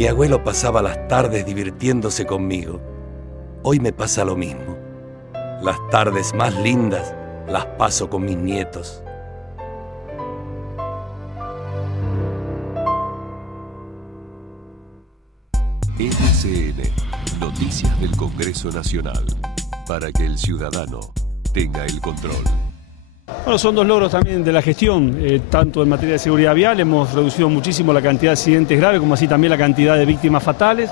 Mi abuelo pasaba las tardes divirtiéndose conmigo. Hoy me pasa lo mismo. Las tardes más lindas las paso con mis nietos. NCN, Noticias del Congreso Nacional, para que el ciudadano tenga el control. Bueno, son dos logros también de la gestión, tanto en materia de seguridad vial, hemos reducido muchísimo la cantidad de accidentes graves, como así también la cantidad de víctimas fatales,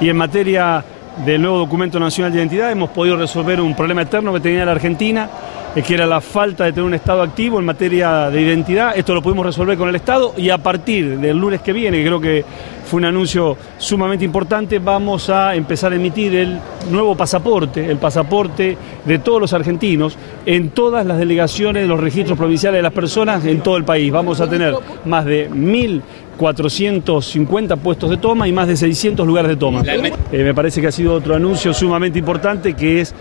y en materia del nuevo documento nacional de identidad hemos podido resolver un problema eterno que tenía la Argentina, que era la falta de tener un Estado activo en materia de identidad. Esto lo pudimos resolver con el Estado y a partir del lunes que viene, que creo que fue un anuncio sumamente importante, vamos a empezar a emitir el nuevo pasaporte, el pasaporte de todos los argentinos en todas las delegaciones de los registros provinciales de las personas en todo el país. Vamos a tener más de 1.450 puestos de toma y más de 600 lugares de toma. Me parece que ha sido otro anuncio sumamente importante, que es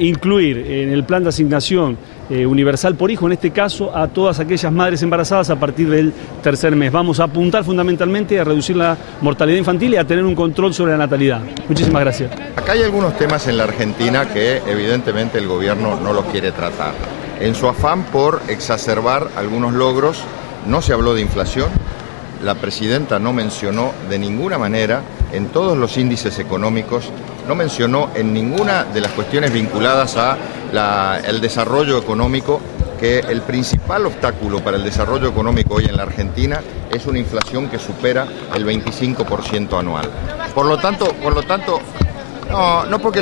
incluir en el plan de asignación universal por hijo, en este caso, a todas aquellas madres embarazadas a partir del tercer mes. Vamos a apuntar fundamentalmente a reducir la mortalidad infantil y a tener un control sobre la natalidad. Muchísimas gracias. Acá hay algunos temas en la Argentina que evidentemente el gobierno no los quiere tratar. En su afán por exacerbar algunos logros, no se habló de inflación. La presidenta no mencionó de ninguna manera en todos los índices económicos, no mencionó en ninguna de las cuestiones vinculadas a el desarrollo económico, que el principal obstáculo para el desarrollo económico hoy en la Argentina es una inflación que supera el 25% anual. Por lo tanto, no porque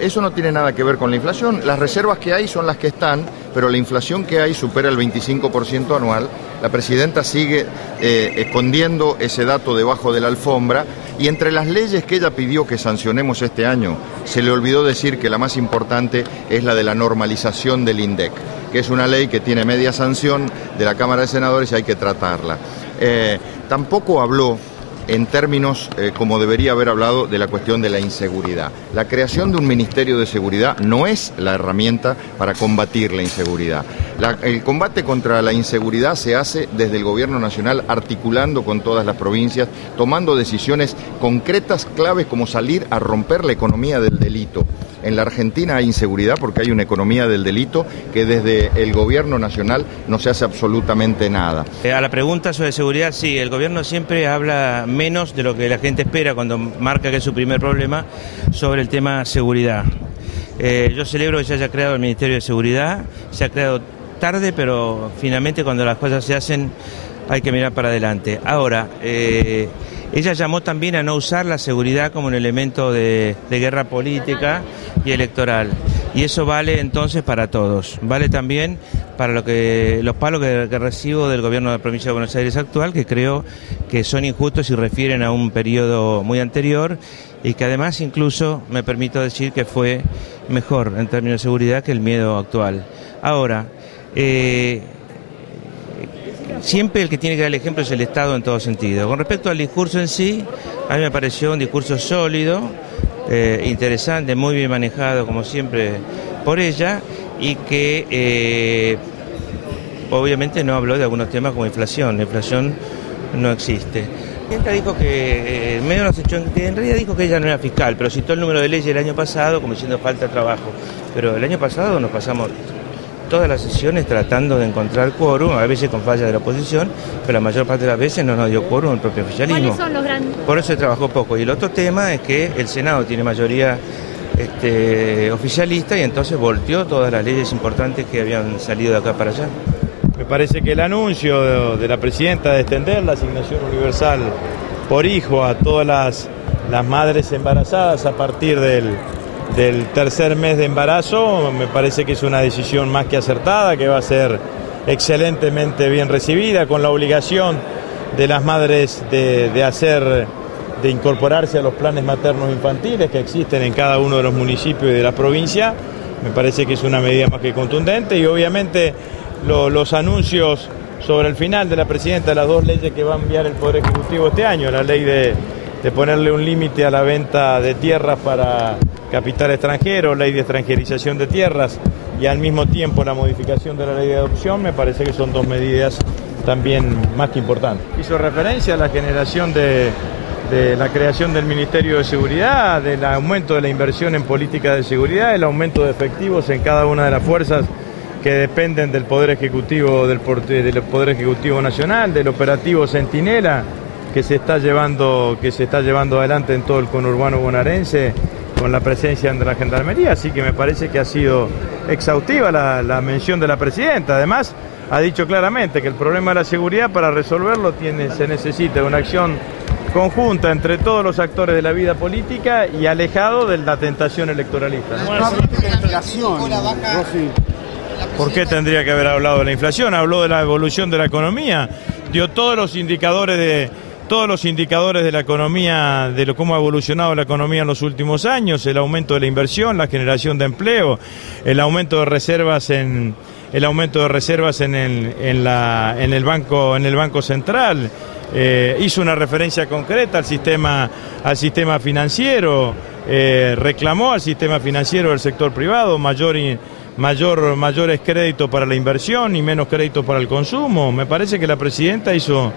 eso no tiene nada que ver con la inflación. Las reservas que hay son las que están, pero la inflación que hay supera el 25% anual. La presidenta sigue escondiendo ese dato debajo de la alfombra, y entre las leyes que ella pidió que sancionemos este año, se le olvidó decir que la más importante es la de la normalización del INDEC, que es una ley que tiene media sanción de la Cámara de Senadores y hay que tratarla. Tampoco habló en términos como debería haber hablado de la cuestión de la inseguridad. La creación de un Ministerio de Seguridad no es la herramienta para combatir la inseguridad. El combate contra la inseguridad se hace desde el Gobierno Nacional, articulando con todas las provincias, tomando decisiones concretas, claves, como salir a romper la economía del delito. En la Argentina hay inseguridad porque hay una economía del delito que desde el Gobierno Nacional no se hace absolutamente nada. A la pregunta sobre seguridad, sí, el Gobierno siempre habla menos de lo que la gente espera cuando marca que es su primer problema sobre el tema seguridad. Yo celebro que se haya creado el Ministerio de Seguridad, se ha creado tarde, pero finalmente cuando las cosas se hacen hay que mirar para adelante. Ahora, ella llamó también a no usar la seguridad como un elemento de guerra política y electoral. Y eso vale entonces para todos. Vale también para los palos que recibo del gobierno de la provincia de Buenos Aires actual, que creo que son injustos y refieren a un periodo muy anterior, y que además incluso me permito decir que fue mejor en términos de seguridad que el miedo actual. Ahora, siempre el que tiene que dar el ejemplo es el Estado en todo sentido. Con respecto al discurso en sí, a mí me pareció un discurso sólido, interesante, muy bien manejado como siempre por ella, y que obviamente no habló de algunos temas como inflación. La inflación no existe. Ella dijo que, medio nos echó, en realidad dijo que ella no era fiscal, pero citó el número de leyes del año pasado como diciendo falta trabajo. Pero el año pasado nos pasamos todas las sesiones tratando de encontrar quórum, a veces con fallas de la oposición, pero la mayor parte de las veces no nos dio quórum el propio oficialismo. ¿Cuáles son los grandes? Por eso se trabajó poco. Y el otro tema es que el Senado tiene mayoría oficialista, y entonces volteó todas las leyes importantes que habían salido de acá para allá. Me parece que el anuncio de la presidenta de extender la asignación universal por hijo a todas las madres embarazadas a partir del tercer mes de embarazo, me parece que es una decisión más que acertada, que va a ser excelentemente bien recibida, con la obligación de las madres de incorporarse a los planes maternos infantiles que existen en cada uno de los municipios y de la provincia. Me parece que es una medida más que contundente, y obviamente los anuncios sobre el final de la presidenta de las dos leyes que va a enviar el Poder Ejecutivo este año, la ley de ponerle un límite a la venta de tierras para capital extranjero, ley de extranjerización de tierras, y al mismo tiempo la modificación de la ley de adopción, me parece que son dos medidas también más que importante. Hizo referencia a la generación de la creación del Ministerio de Seguridad, del aumento de la inversión en política de seguridad, el aumento de efectivos en cada una de las fuerzas que dependen del Poder Ejecutivo, del Poder Ejecutivo Nacional, del operativo Centinela, que se está llevando adelante en todo el conurbano bonaerense con la presencia de la Gendarmería, así que me parece que ha sido exhaustiva la mención de la Presidenta. Además, ha dicho claramente que el problema de la seguridad, para resolverlo, se necesita una acción conjunta entre todos los actores de la vida política y alejado de la tentación electoralista, ¿no? ¿Por qué tendría que haber hablado de la inflación? Habló de la evolución de la economía, dio todos los indicadores de la economía, de cómo ha evolucionado la economía en los últimos años, el aumento de la inversión, la generación de empleo, el aumento de reservas en el Banco Central. Hizo una referencia concreta al sistema financiero, reclamó al sistema financiero del sector privado mayores créditos para la inversión y menos créditos para el consumo. Me parece que la Presidenta hizo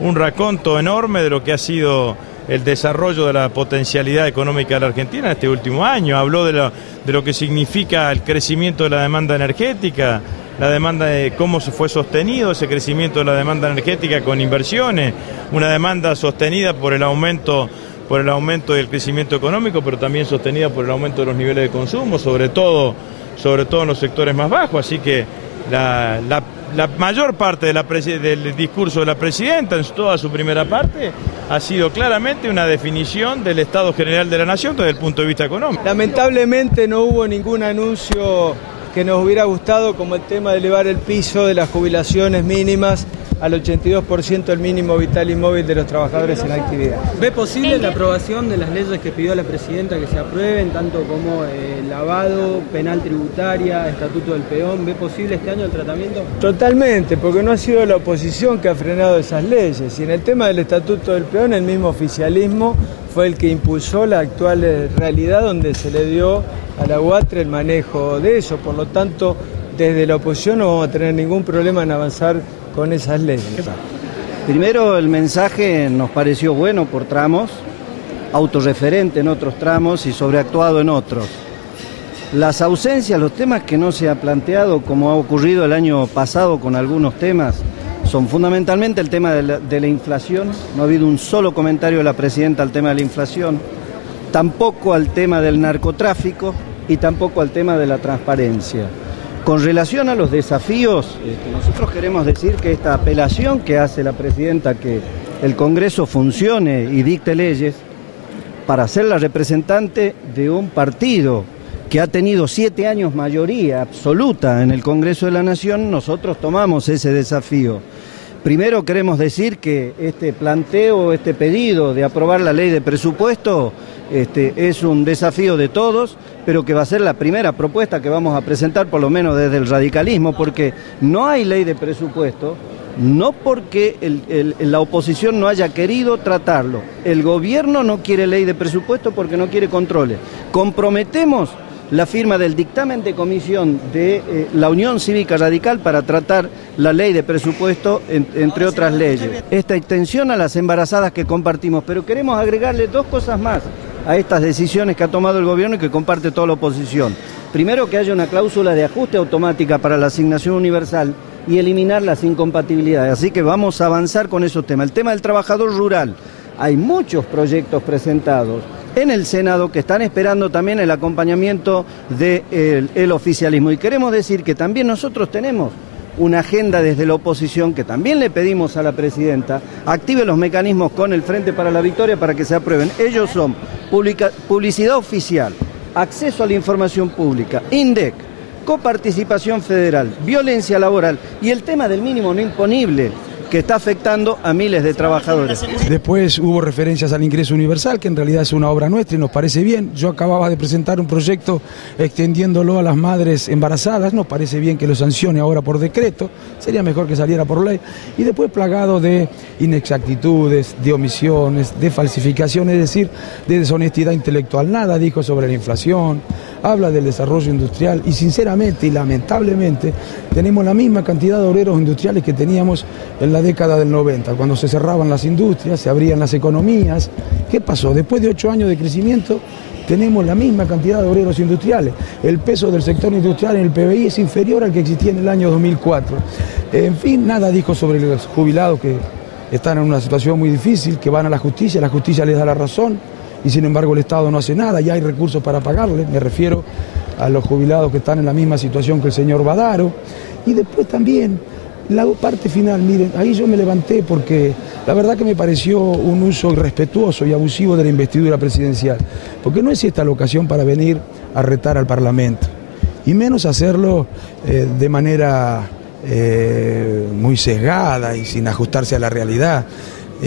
un raconto enorme de lo que ha sido el desarrollo de la potencialidad económica de la Argentina en este último año. Habló de lo que significa el crecimiento de la demanda energética, la demanda de cómo se fue sostenido ese crecimiento de la demanda energética con inversiones, una demanda sostenida por el aumento del crecimiento económico, pero también sostenida por el aumento de los niveles de consumo, sobre todo en los sectores más bajos. Así que la mayor parte del discurso de la Presidenta, en toda su primera parte, ha sido claramente una definición del Estado General de la Nación desde el punto de vista económico. Lamentablemente no hubo ningún anuncio que nos hubiera gustado, como el tema de elevar el piso de las jubilaciones mínimas al 82% del mínimo vital y móvil de los trabajadores en actividad. ¿Ve posible la aprobación de las leyes que pidió la Presidenta que se aprueben, tanto como lavado, penal tributaria, estatuto del peón? ¿Ve posible este año el tratamiento? Totalmente, porque no ha sido la oposición que ha frenado esas leyes. Y en el tema del estatuto del peón, el mismo oficialismo fue el que impulsó la actual realidad donde se le dio a la UATRE el manejo de eso. Por lo tanto, desde la oposición no vamos a tener ningún problema en avanzar con esas leyes. Primero, el mensaje nos pareció bueno por tramos, autorreferente en otros tramos y sobreactuado en otros. Las ausencias, los temas que no se ha planteado, como ha ocurrido el año pasado con algunos temas, son fundamentalmente el tema de la inflación. No ha habido un solo comentario de la Presidenta al tema de la inflación, tampoco al tema del narcotráfico y tampoco al tema de la transparencia. Con relación a los desafíos, nosotros queremos decir que esta apelación que hace la Presidenta, que el Congreso funcione y dicte leyes, para ser la representante de un partido que ha tenido 7 años mayoría absoluta en el Congreso de la Nación, nosotros tomamos ese desafío. Primero queremos decir que este planteo, este pedido de aprobar la ley de presupuesto es un desafío de todos, pero que va a ser la primera propuesta que vamos a presentar, por lo menos desde el radicalismo, porque no hay ley de presupuesto, no porque la oposición no haya querido tratarlo. El gobierno no quiere ley de presupuesto porque no quiere controles. Comprometemos la firma del dictamen de comisión de la Unión Cívica Radical para tratar la ley de presupuesto, entre otras leyes. Esta extensión a las embarazadas que compartimos, pero queremos agregarle 2 cosas más a estas decisiones que ha tomado el gobierno y que comparte toda la oposición. Primero, que haya una cláusula de ajuste automática para la asignación universal y eliminar las incompatibilidades. Así que vamos a avanzar con esos temas. El tema del trabajador rural. Hay muchos proyectos presentados en el Senado que están esperando también el acompañamiento del oficialismo. Y queremos decir que también nosotros tenemos una agenda desde la oposición que también le pedimos a la Presidenta, active los mecanismos con el Frente para la Victoria para que se aprueben. Ellos son publicidad oficial, acceso a la información pública, INDEC, coparticipación federal, violencia laboral y el tema del mínimo no imponible, que está afectando a miles de trabajadores. Después hubo referencias al ingreso universal, que en realidad es una obra nuestra y nos parece bien. Yo acababa de presentar un proyecto extendiéndolo a las madres embarazadas, nos parece bien que lo sancione ahora por decreto, sería mejor que saliera por ley. Y después plagado de inexactitudes, de omisiones, de falsificaciones, es decir, de deshonestidad intelectual. Nada dijo sobre la inflación, habla del desarrollo industrial y sinceramente y lamentablemente tenemos la misma cantidad de obreros industriales que teníamos en la década del 90, cuando se cerraban las industrias, se abrían las economías. ¿Qué pasó? Después de 8 años de crecimiento tenemos la misma cantidad de obreros industriales. El peso del sector industrial en el PBI es inferior al que existía en el año 2004. En fin, nada dijo sobre los jubilados que están en una situación muy difícil, que van a la justicia les da la razón y sin embargo el Estado no hace nada, ya hay recursos para pagarles. Me refiero a los jubilados que están en la misma situación que el señor Badaro. Y después también la parte final, miren, ahí yo me levanté porque la verdad que me pareció un uso irrespetuoso y abusivo de la investidura presidencial, porque no es esta la ocasión para venir a retar al Parlamento, y menos hacerlo de manera muy sesgada y sin ajustarse a la realidad.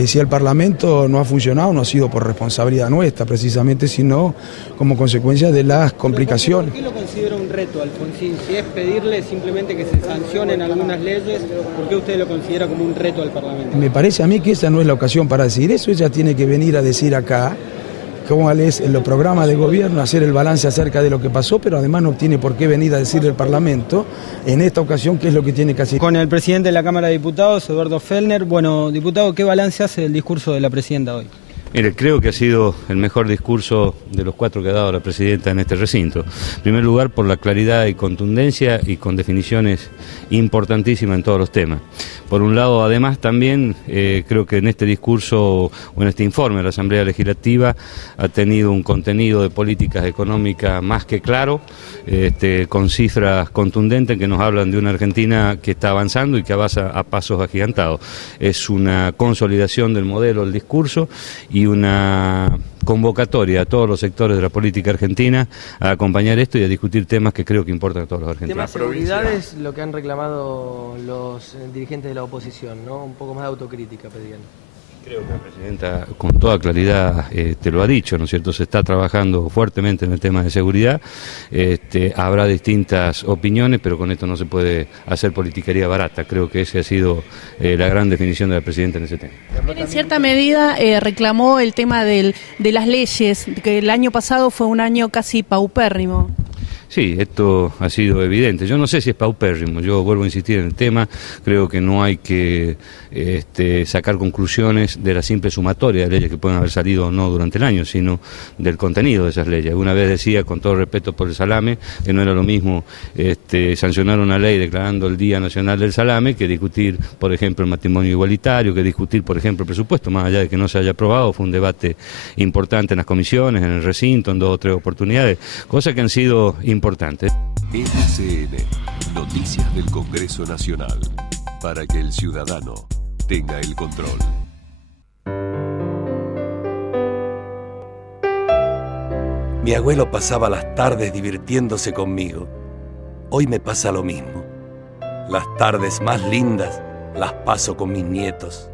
Si el Parlamento no ha funcionado, no ha sido por responsabilidad nuestra precisamente, sino como consecuencia de las complicaciones. ¿Por qué lo considera un reto, Alfonsín? Si es pedirle simplemente que se sancionen algunas leyes, ¿por qué usted lo considera como un reto al Parlamento? Me parece a mí que esa no es la ocasión para decir eso. Ella tiene que venir a decir acá cuál es el programa de gobierno, hacer el balance acerca de lo que pasó, pero además no tiene por qué venir a decirle al Parlamento en esta ocasión qué es lo que tiene que hacer. Con el presidente de la Cámara de Diputados, Eduardo Fellner. Bueno, diputado, ¿qué balance hace del discurso de la presidenta hoy? Mire, creo que ha sido el mejor discurso de los 4 que ha dado la presidenta en este recinto. En primer lugar, por la claridad y contundencia y con definiciones importantísimas en todos los temas. Por un lado, además, también creo que en este discurso o en este informe de la Asamblea Legislativa ha tenido un contenido de políticas económicas más que claro, con cifras contundentes que nos hablan de una Argentina que está avanzando y que avanza a pasos agigantados. Es una consolidación del modelo, del discurso, y una convocatoria a todos los sectores de la política argentina a acompañar esto y a discutir temas que creo que importan a todos los argentinos. El tema de seguridad es lo que han reclamado los dirigentes de la oposición, ¿no? Un poco más de autocrítica pedían. Creo que la presidenta con toda claridad te lo ha dicho, ¿no es cierto? Se está trabajando fuertemente en el tema de seguridad, habrá distintas opiniones, pero con esto no se puede hacer politiquería barata. Creo que esa ha sido la gran definición de la presidenta en ese tema. En cierta medida reclamó el tema de las leyes, que el año pasado fue un año casi paupérrimo. Sí, esto ha sido evidente. Yo no sé si es paupérrimo, yo vuelvo a insistir en el tema, creo que no hay que sacar conclusiones de la simple sumatoria de leyes que pueden haber salido o no durante el año, sino del contenido de esas leyes. Una vez decía, con todo respeto por el salame, que no era lo mismo sancionar una ley declarando el Día Nacional del Salame que discutir, por ejemplo, el matrimonio igualitario, que discutir, por ejemplo, el presupuesto, más allá de que no se haya aprobado. Fue un debate importante en las comisiones, en el recinto, en 2 o 3 oportunidades, cosas que han sido importantes. RCN, Noticias del Congreso Nacional, para que el ciudadano tenga el control. Mi abuelo pasaba las tardes divirtiéndose conmigo. Hoy me pasa lo mismo. Las tardes más lindas las paso con mis nietos.